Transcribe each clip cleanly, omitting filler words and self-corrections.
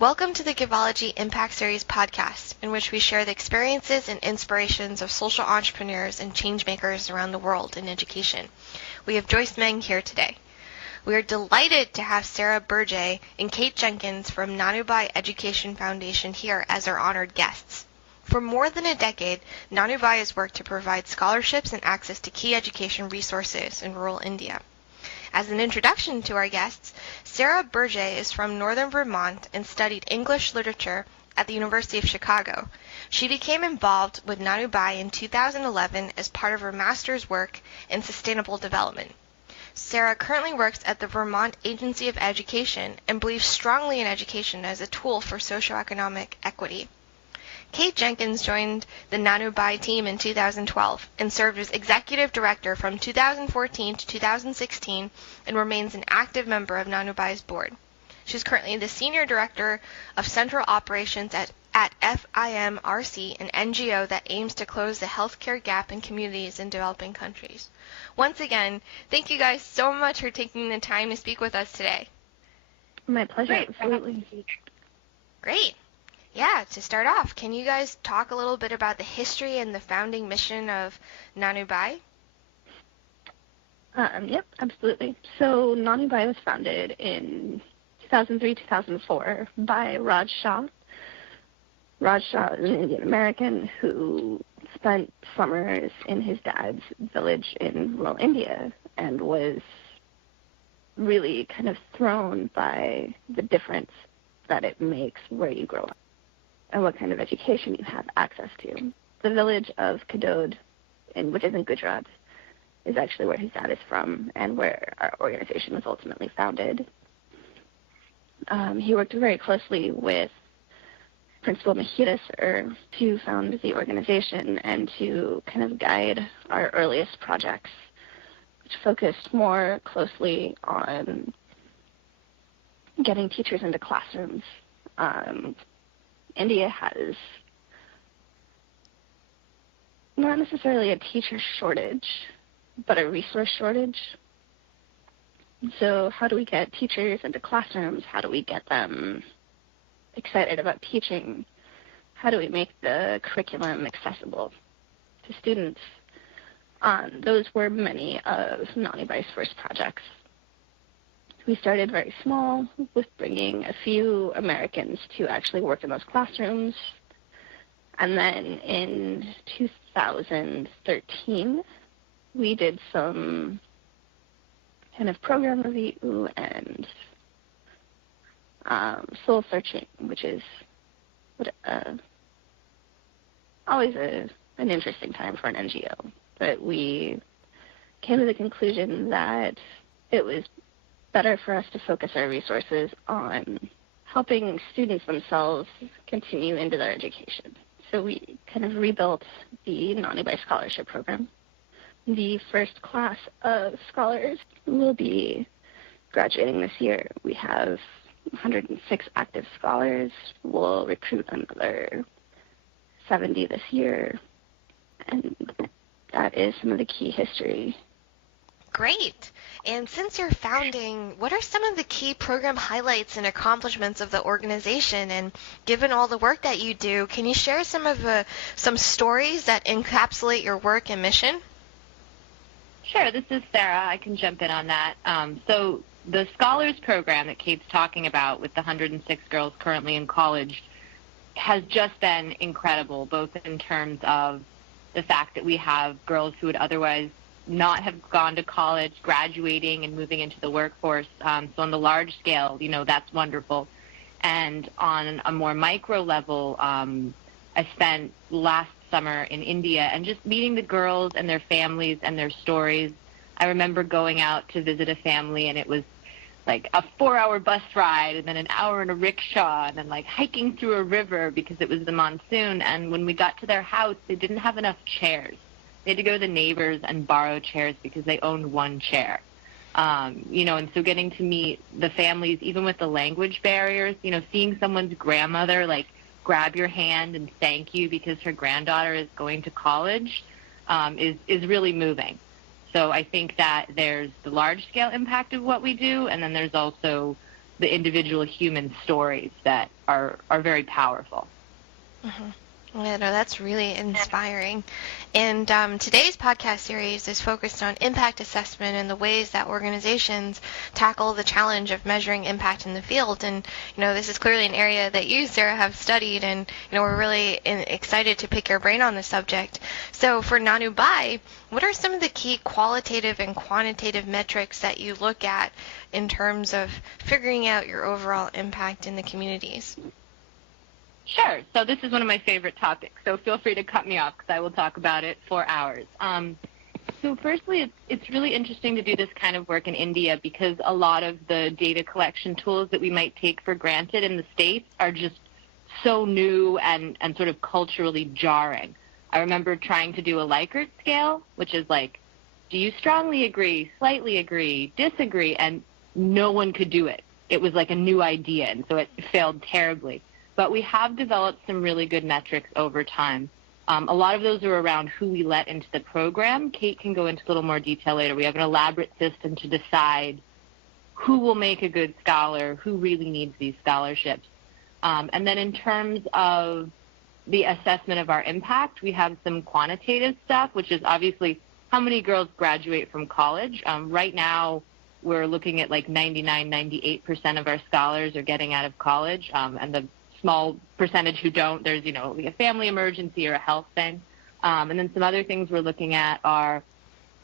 Welcome to the Givology Impact Series podcast, in which we share the experiences and inspirations of social entrepreneurs and changemakers around the world in education. We have Joyce Meng here today. We are delighted to have Sarah Birgé and Kate Jenkins from Nanubhai Education Foundation here as our honored guests. For more than a decade, Nanubhai has worked to provide scholarships and access to key education resources in rural India. As an introduction to our guests, Sarah Birgé is from northern Vermont and studied English literature at the University of Chicago. She became involved with Nanubhai in 2011 as part of her master's work in sustainable development. Sarah currently works at the Vermont Agency of Education and believes strongly in education as a tool for socioeconomic equity. Kate Jenkins joined the Nanubhai team in 2012 and served as executive director from 2014 to 2016 and remains an active member of Nanubhai's board. She's currently the senior director of central operations at FIMRC, an NGO that aims to close the healthcare gap in communities in developing countries. Once again, thank you guys so much for taking the time to speak with us today. My pleasure. Great. Absolutely. Great. Yeah, to start off, can you guys talk a little bit about the history and the founding mission of Nanubhai? Yep, absolutely. So Nanubhai was founded in 2003-2004 by Raj Shah. Raj Shah is an Indian American who spent summers in his dad's village in rural India and was really kind of thrown by the difference that it makes where you grow up and what kind of education you have access to. The village of Kadod, which is in Gujarat, is actually where his dad is from and where our organization was ultimately founded. He worked very closely with Principal Mahira Sir to found the organization and to kind of guide our earliest projects, which focused more closely on getting teachers into classrooms. India has not necessarily a teacher shortage, but a resource shortage. So how do we get teachers into classrooms? How do we get them excited about teaching? How do we make the curriculum accessible to students? Those were many of Nanubhai's first projects. We started very small with bringing a few Americans to actually work in those classrooms. And then in 2013, we did some kind of program review and soul searching, which is always an interesting time for an NGO. But we came to the conclusion that it was better for us to focus our resources on helping students themselves continue into their education. So we kind of rebuilt the Nanubhai Scholarship Program. The first class of scholars will be graduating this year. We have 106 active scholars. We'll recruit another 70 this year. And that is some of the key history. Great. And since your founding, what are some of the key program highlights and accomplishments of the organization? And given all the work that you do, can you share some stories that encapsulate your work and mission? Sure, this is Sarah. I can jump in on that. So the Scholars Program that Kate's talking about with the 106 girls currently in college has just been incredible, both in terms of the fact that we have girls who would otherwise not have gone to college, graduating and moving into the workforce. So on the large scale, that's wonderful. And on a more micro level, I spent last summer in India and just meeting the girls and their families and their stories. I remember going out to visit a family, and it was like a 4-hour bus ride and then an hour in a rickshaw and then like hiking through a river because it was the monsoon. And when we got to their house, they didn't have enough chairs. They had to go to the neighbors and borrow chairs because they owned one chair. And so getting to meet the families, even with the language barriers, seeing someone's grandmother like grab your hand and thank you because her granddaughter is going to college is really moving. So I think that there's the large-scale impact of what we do, and then there's also the individual human stories that are very powerful. Mm-hmm. Yeah, no, that's really inspiring. And today's podcast series is focused on impact assessment and the ways that organizations tackle the challenge of measuring impact in the field. And, this is clearly an area that you, Sarah, have studied, and, we're really excited to pick your brain on the subject. So for Nanubhai, what are some of the key qualitative and quantitative metrics that you look at in terms of figuring out your overall impact in the communities? Sure. So this is one of my favorite topics, so feel free to cut me off because I will talk about it for hours. So firstly, it's really interesting to do this kind of work in India because a lot of the data collection tools that we might take for granted in the States are just so new and sort of culturally jarring. I remember trying to do a Likert scale, which is like, do you strongly agree, slightly agree, disagree, and no one could do it. It was like a new idea, and so it failed terribly. But we have developed some really good metrics over time. A lot of those are around who we let into the program. Kate can go into a little more detail later. We have an elaborate system to decide who will make a good scholar, who really needs these scholarships. And then in terms of the assessment of our impact, we have some quantitative stuff, which is obviously how many girls graduate from college. Right now, we're looking at like 99, 98% of our scholars are getting out of college, and the small percentage who don't, there's, a family emergency or a health thing. And then some other things we're looking at are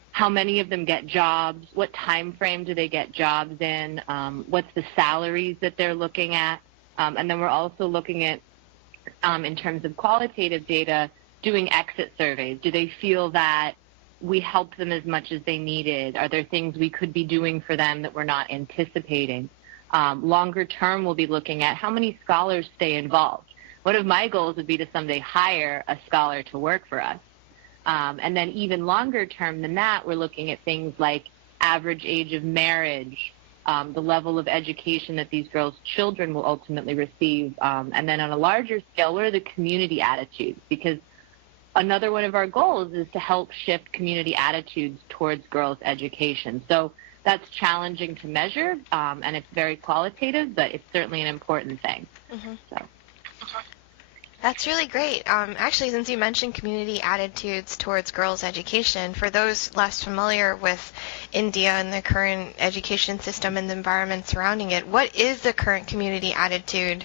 how many of them get jobs, what time frame do they get jobs in, what's the salaries that they're looking at. And then we're also looking at, in terms of qualitative data, doing exit surveys. Do they feel that we helped them as much as they needed? Are there things we could be doing for them that we're not anticipating? Longer term, we'll be looking at how many scholars stay involved. One of my goals would be to someday hire a scholar to work for us. And then even longer term than that, we're looking at things like average age of marriage, the level of education that these girls' children will ultimately receive. And then on a larger scale, what are the community attitudes? Because another one of our goals is to help shift community attitudes towards girls' education. So that's challenging to measure, and it's very qualitative, but it's certainly an important thing. Mm-hmm. That's really great. Actually, since you mentioned community attitudes towards girls' education, for those less familiar with India and the current education system and the environment surrounding it, what is the current community attitude?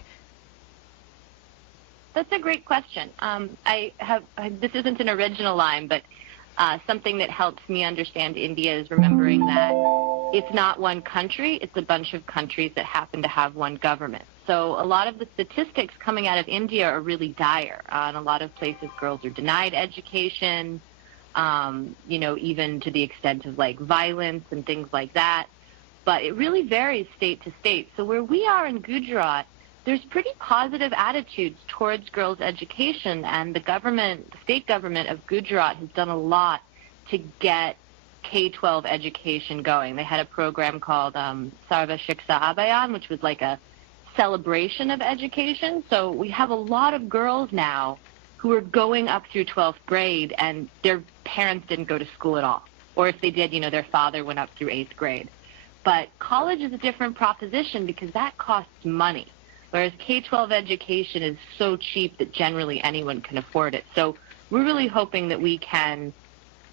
That's a great question. This isn't an original line, but something that helps me understand India is remembering that it's not one country, it's a bunch of countries that happen to have one government. So a lot of the statistics coming out of India are really dire. In a lot of places, girls are denied education, even to the extent of like violence and things like that. But it really varies state to state. So where we are in Gujarat, there's pretty positive attitudes towards girls' education, and the state government of Gujarat has done a lot to get K-12 education going. They had a program called Sarva Shiksha Abhiyan, which was like a celebration of education. So we have a lot of girls now who are going up through 12th grade, and their parents didn't go to school at all. Or if they did, their father went up through 8th grade. But college is a different proposition because that costs money, whereas K-12 education is so cheap that generally anyone can afford it. So we're really hoping that we can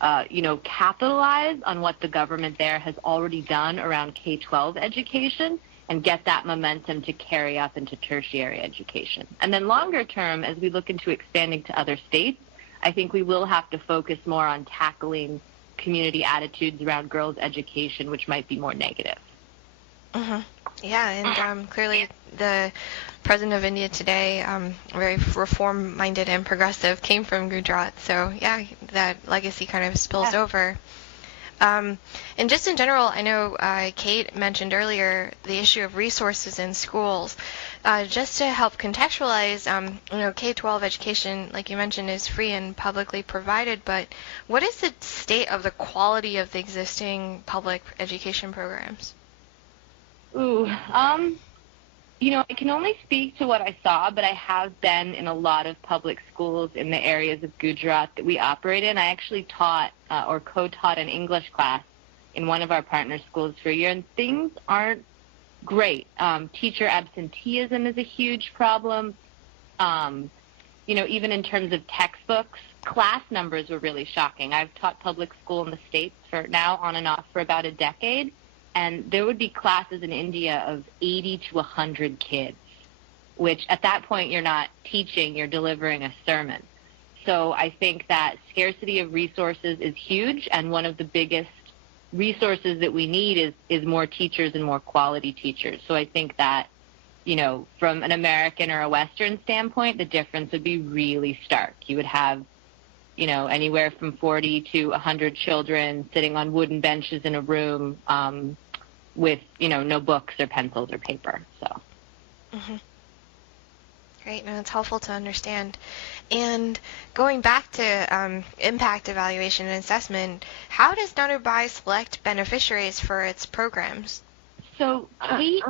capitalize on what the government there has already done around K-12 education and get that momentum to carry up into tertiary education. And then longer term, as we look into expanding to other states, I think we will have to focus more on tackling community attitudes around girls' education, which might be more negative. Mm-hmm. Yeah, and clearly the President of India today, very reform-minded and progressive, came from Gujarat. So, yeah, that legacy kind of spills over. And just in general, I know Kate mentioned earlier the issue of resources in schools. Just to help contextualize, K-12 education, like you mentioned, is free and publicly provided, but what is the state of the quality of the existing public education programs? I can only speak to what I saw, but I have been in a lot of public schools in the areas of Gujarat that we operate in. I actually taught or co-taught an English class in one of our partner schools for a year, and things aren't great. Teacher absenteeism is a huge problem. Even in terms of textbooks, class numbers were really shocking. I've taught public school in the States for now on and off for about a decade, and there would be classes in India of 80 to 100 kids, which at that point you're not teaching, you're delivering a sermon. So I think that scarcity of resources is huge, and one of the biggest resources that we need is more teachers and more quality teachers. So I think that, from an American or a Western standpoint, the difference would be really stark. You would have, anywhere from 40 to 100 children sitting on wooden benches in a room with, no books or pencils or paper. So. Mm-hmm. Great, and it's helpful to understand. And going back to impact evaluation and assessment, how does Nanubhai select beneficiaries for its programs? So Kate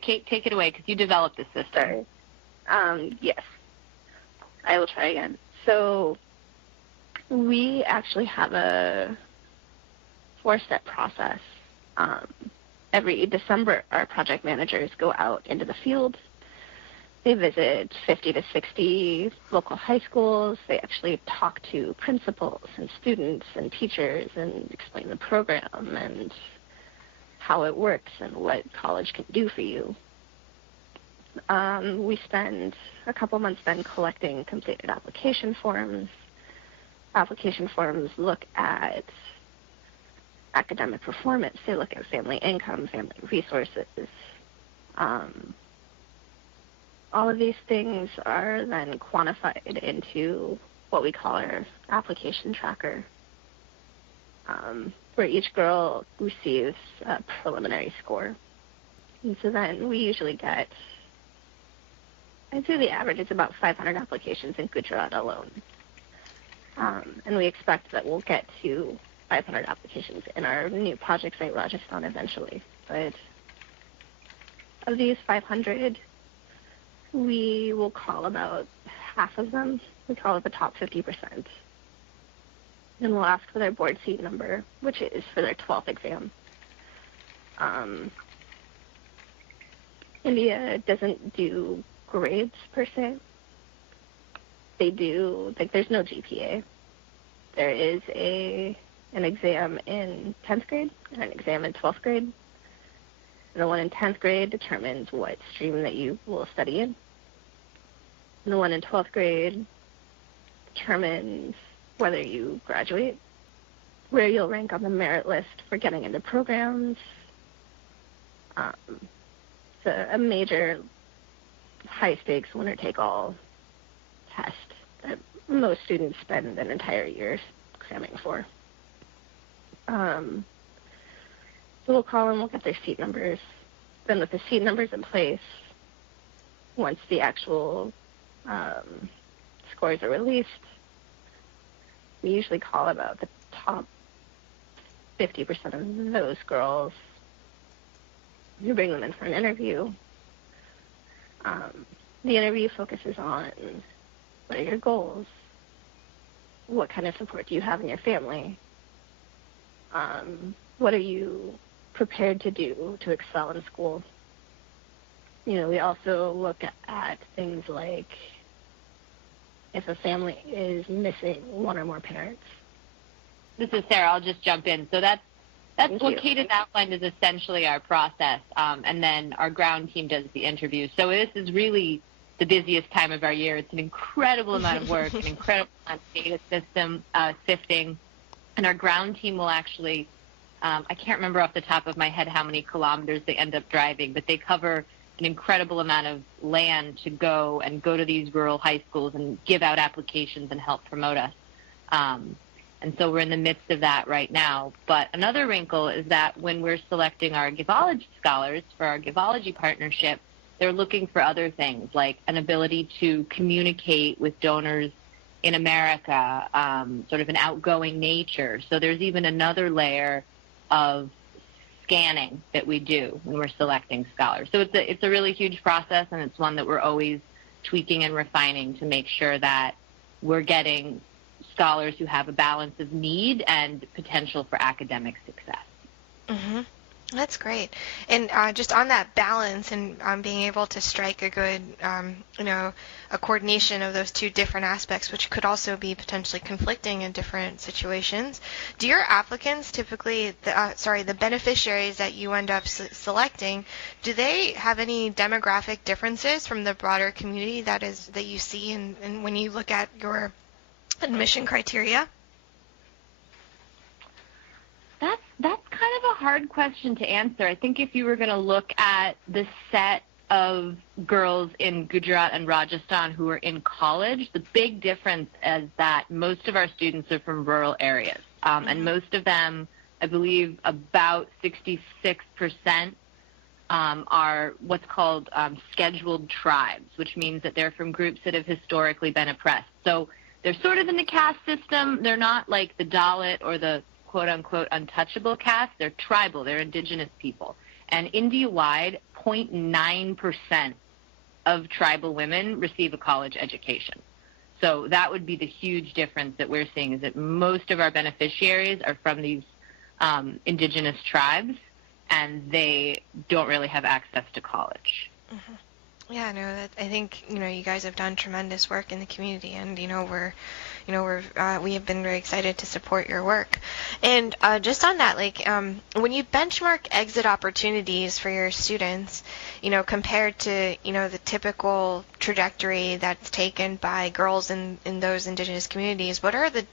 Kate, take it away because you developed the system. Sorry. Yes, I will try again. So we actually have a 4-step process. Every December, our project managers go out into the field. They visit 50 to 60 local high schools. They actually talk to principals and students and teachers and explain the program and how it works and what college can do for you. We spend a couple months then collecting completed application forms. Application forms look at academic performance. They look at family income, family resources. All of these things are then quantified into what we call our application tracker, where each girl receives a preliminary score. And so then we usually get, I'd say the average is about 500 applications in Gujarat alone. And we expect that we'll get to 500 applications in our new project site, Rajasthan, eventually. But of these 500, we will call about half of them. We call it the top 50%. And we'll ask for their board seat number, which is for their 12th exam. India doesn't do grades per se. They do, there's no GPA. There is an exam in 10th grade and an exam in 12th grade. The one in 10th grade determines what stream that you will study in. And the one in 12th grade determines whether you graduate, where you'll rank on the merit list for getting into programs. It's a major high-stakes winner-take-all test that most students spend an entire year cramming for. So we'll call them, we'll get their seat numbers. Then with the seat numbers in place, once the actual scores are released, we usually call about the top 50% of those girls. You bring them in for an interview. The interview focuses on what are your goals, what kind of support do you have in your family, what are you prepared to do to excel in school. We also look at things like if a family is missing one or more parents. This is Sarah. I'll just jump in. So that's what Kate has outlined is essentially our process, and then our ground team does the interview. So this is really the busiest time of our year. It's an incredible amount of work, an incredible amount of data system sifting, and our ground team will actually, I can't remember off the top of my head how many kilometers they end up driving, but they cover an incredible amount of land to go to these rural high schools and give out applications and help promote us. And so we're in the midst of that right now. But another wrinkle is that when we're selecting our Givology scholars for our Givology partnership, they're looking for other things like an ability to communicate with donors in America, sort of an outgoing nature. So there's even another layer of scanning that we do when we're selecting scholars. So it's a really huge process, and it's one that we're always tweaking and refining to make sure that we're getting scholars who have a balance of need and potential for academic success. Mm-hmm. That's great. And just on that balance and being able to strike a good, a coordination of those two different aspects, which could also be potentially conflicting in different situations. Do your applicants typically, the beneficiaries that you end up selecting, do they have any demographic differences from the broader community that you see in when you look at admission criteria? That's kind of a hard question to answer. I think if you were going to look at the set of girls in Gujarat and Rajasthan who are in college, the big difference is that most of our students are from rural areas. And most of them, I believe about 66%, are what's called scheduled tribes, which means that they're from groups that have historically been oppressed. So they're sort of in the caste system. They're not like the Dalit or the quote-unquote untouchable caste. They're tribal. They're indigenous people. And India-wide, 0.9% of tribal women receive a college education. So that would be the huge difference that we're seeing, is that most of our beneficiaries are from these indigenous tribes, and they don't really have access to college. Mm-hmm. Yeah, no, I think, you guys have done tremendous work in the community, and, we have been very excited to support your work. And just on that, when you benchmark exit opportunities for your students, compared to, the typical trajectory that's taken by girls in those indigenous communities, what are the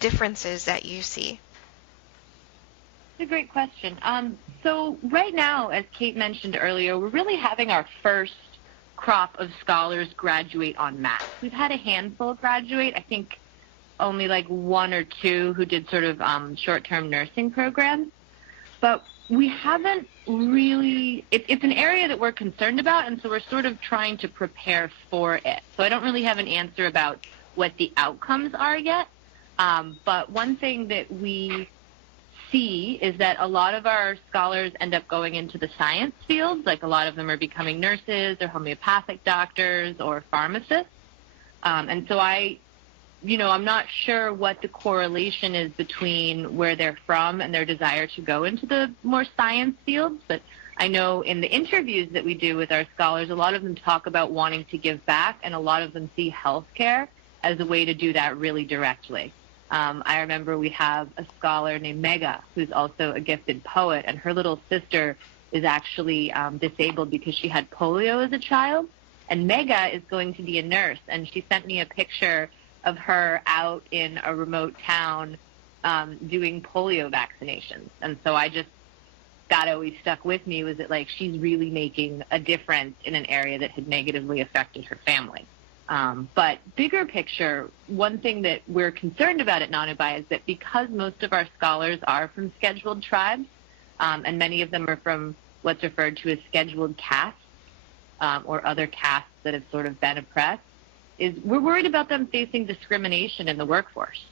differences that you see? That's a great question. So right now, as Kate mentioned earlier, we're really having our first crop of scholars graduate en masse. We've had a handful graduate, I think only like one or two who did sort of short-term nursing programs. But we haven't really, it's an area that we're concerned about, and so we're sort of trying to prepare for it. So I don't really have an answer about what the outcomes are yet. But one thing that we see is that a lot of our scholars end up going into the science fields. Like a lot of them are becoming nurses or homeopathic doctors or pharmacists. And so I'm not sure what the correlation is between where they're from and their desire to go into the more science fields. But I know in the interviews that we do with our scholars, a lot of them talk about wanting to give back, and a lot of them see healthcare as a way to do that really directly. I remember we have a scholar named Megha, who's also a gifted poet, and her little sister is actually disabled because she had polio as a child. And Megha is going to be a nurse, and she sent me a picture of her out in a remote town doing polio vaccinations. And so that always stuck with me, was that she's really making a difference in an area that had negatively affected her family. But bigger picture, one thing that we're concerned about at Nanubhai is that because most of our scholars are from scheduled tribes, and many of them are from what's referred to as scheduled castes, or other castes that have sort of been oppressed, is we're worried about them facing discrimination in the workforce.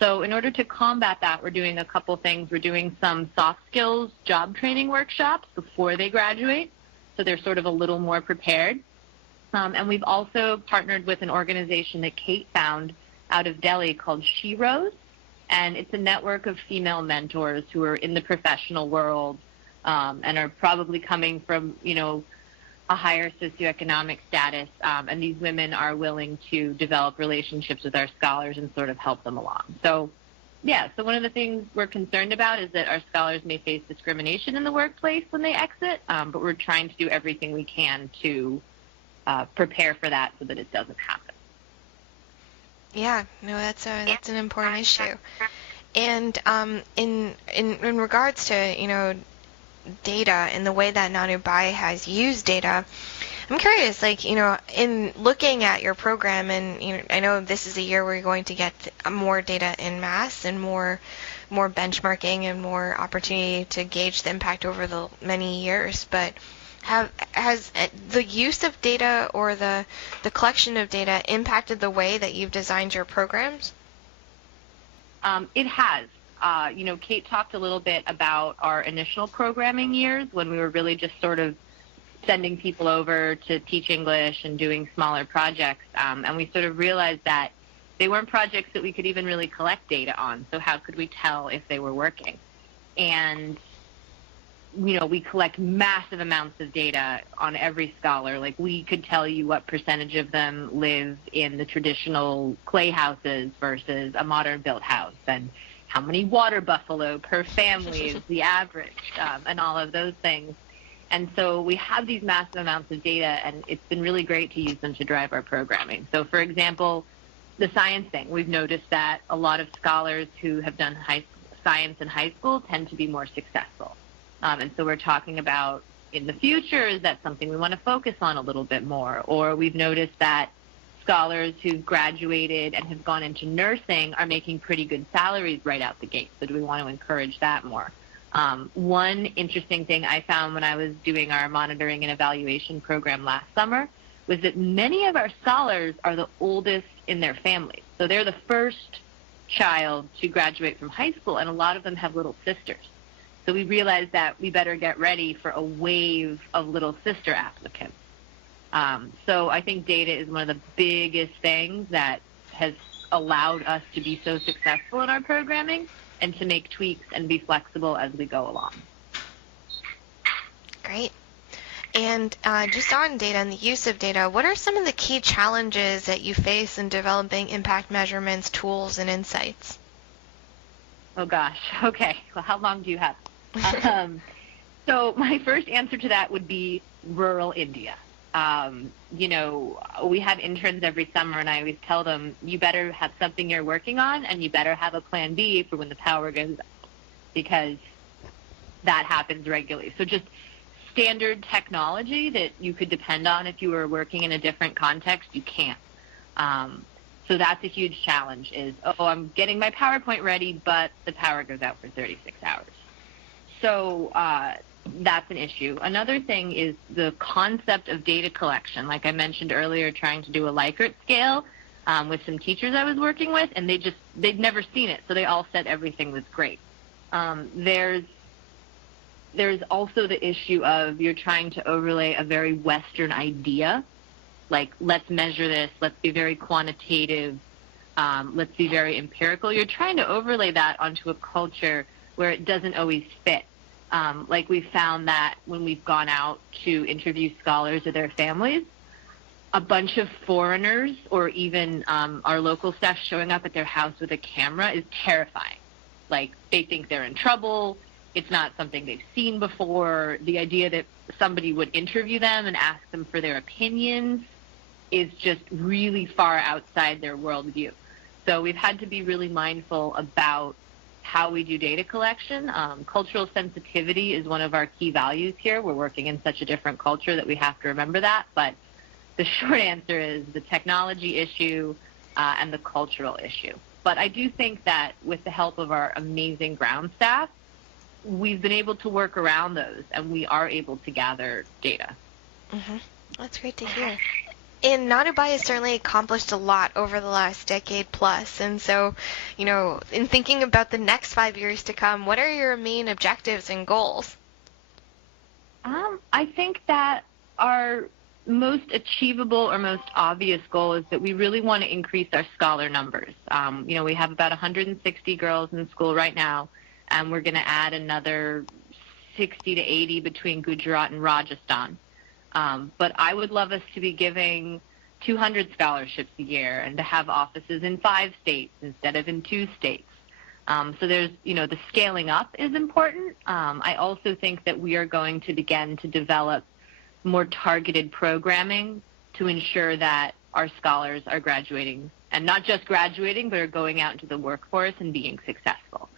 So in order to combat that, we're doing a couple things. We're doing some soft skills job training workshops before they graduate, so they're sort of a little more prepared. And we've also partnered with an organization that Kate found out of Delhi called She Rose, and it's a network of female mentors who are in the professional world and are probably coming from, a higher socioeconomic status, and these women are willing to develop relationships with our scholars and sort of help them along. So one of the things we're concerned about is that our scholars may face discrimination in the workplace when they exit, but we're trying to do everything we can to prepare for that so that it doesn't happen. Yeah, no, that's an important issue. And in regards to data and the way that Nanubhai has used data, I'm curious, in looking at your program, and I know this is a year where you're going to get more data en masse and more benchmarking and more opportunity to gauge the impact over the many years, but has the use of data or the collection of data impacted the way that you've designed your programs? It has. Kate talked a little bit about our initial programming years when we were really just sort of sending people over to teach English and doing smaller projects. And we sort of realized that they weren't projects that we could even really collect data on. So how could we tell if they were working? And we collect massive amounts of data on every scholar. Like, we could tell you what percentage of them live in the traditional clay houses versus a modern built house, and how many water buffalo per family is the average, and all of those things. And so we have these massive amounts of data, and it's been really great to use them to drive our programming. So, for example, the science thing, we've noticed that a lot of scholars who have done science in high school tend to be more successful. And so we're talking about, in the future, is that something we want to focus on a little bit more? Or we've noticed that scholars who've graduated and have gone into nursing are making pretty good salaries right out the gate. So do we want to encourage that more? One interesting thing I found when I was doing our monitoring and evaluation program last summer was that many of our scholars are the oldest in their families. So they're the first child to graduate from high school, and a lot of them have little sisters. So we realized that we better get ready for a wave of little sister applicants. So I think data is one of the biggest things that has allowed us to be so successful in our programming and to make tweaks and be flexible as we go along. Great. And just on data and the use of data, what are some of the key challenges that you face in developing impact measurements, tools, and insights? Oh, gosh. Okay. Well, how long do you have? So my first answer to that would be rural India. We have interns every summer, and I always tell them, you better have something you're working on, and you better have a plan B for when the power goes up, because that happens regularly. So just standard technology that you could depend on if you were working in a different context, you can't. So that's a huge challenge is, I'm getting my PowerPoint ready, but the power goes out for 36 hours. So that's an issue. Another thing is the concept of data collection. Like I mentioned earlier, trying to do a Likert scale with some teachers I was working with, and they'd never seen it, so they all said everything was great. There's also the issue of you're trying to overlay a very Western idea, like let's measure this, let's be very quantitative, let's be very empirical. You're trying to overlay that onto a culture where it doesn't always fit. Like we found that when we've gone out to interview scholars or their families, a bunch of foreigners or even our local staff showing up at their house with a camera is terrifying. Like they think they're in trouble. It's not something they've seen before. The idea that somebody would interview them and ask them for their opinions is just really far outside their worldview. So we've had to be really mindful about how we do data collection. Cultural sensitivity is one of our key values here. We're working in such a different culture that we have to remember that. But the short answer is the technology issue and the cultural issue. But I do think that with the help of our amazing ground staff, we've been able to work around those, and we are able to gather data. Mm-hmm. That's great to hear. And Nanubhai has certainly accomplished a lot over the last decade plus. And so, in thinking about the next 5 years to come, what are your main objectives and goals? I think that our most achievable or most obvious goal is that we really want to increase our scholar numbers. We have about 160 girls in school right now, and we're going to add another 60 to 80 between Gujarat and Rajasthan. But I would love us to be giving 200 scholarships a year and to have offices in 5 states instead of in 2 states. So there's, the scaling up is important. I also think that we are going to begin to develop more targeted programming to ensure that our scholars are graduating, and not just graduating, but are going out into the workforce and being successful.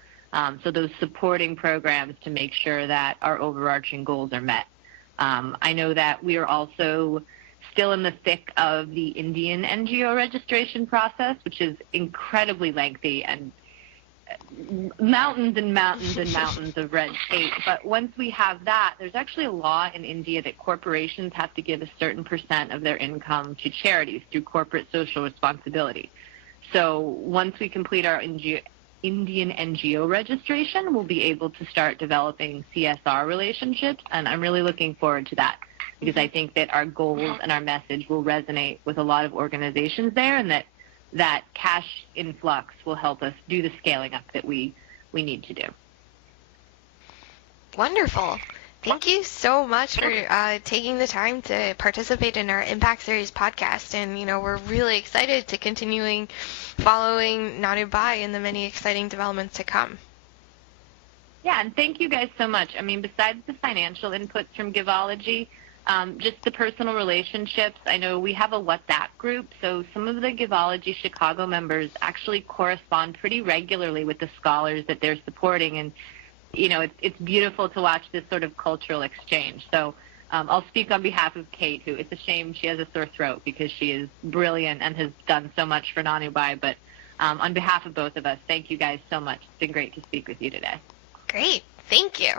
So those supporting programs to make sure that our overarching goals are met. I know that we are also still in the thick of the Indian NGO registration process, which is incredibly lengthy and mountains and mountains and mountains of red tape. But once we have that, there's actually a law in India that corporations have to give a certain % of their income to charities through corporate social responsibility. So once we complete our Indian NGO registration, we'll be able to start developing CSR relationships, and I'm really looking forward to that because I think that our goals and our message will resonate with a lot of organizations there, and that cash influx will help us do the scaling up that we need to do. Wonderful. Thank you so much for taking the time to participate in our Impact Series podcast. And, we're really excited to continuing following Nanubhai and the many exciting developments to come. Yeah, and thank you guys so much. I mean, besides the financial inputs from Givology, just the personal relationships. I know we have a WhatsApp group, so some of the Givology Chicago members actually correspond pretty regularly with the scholars that they're supporting, and it's beautiful to watch this sort of cultural exchange. So I'll speak on behalf of Kate, who it's a shame she has a sore throat because she is brilliant and has done so much for Nanubhai, but on behalf of both of us, thank you guys so much. It's been great to speak with you today. Great. Thank you.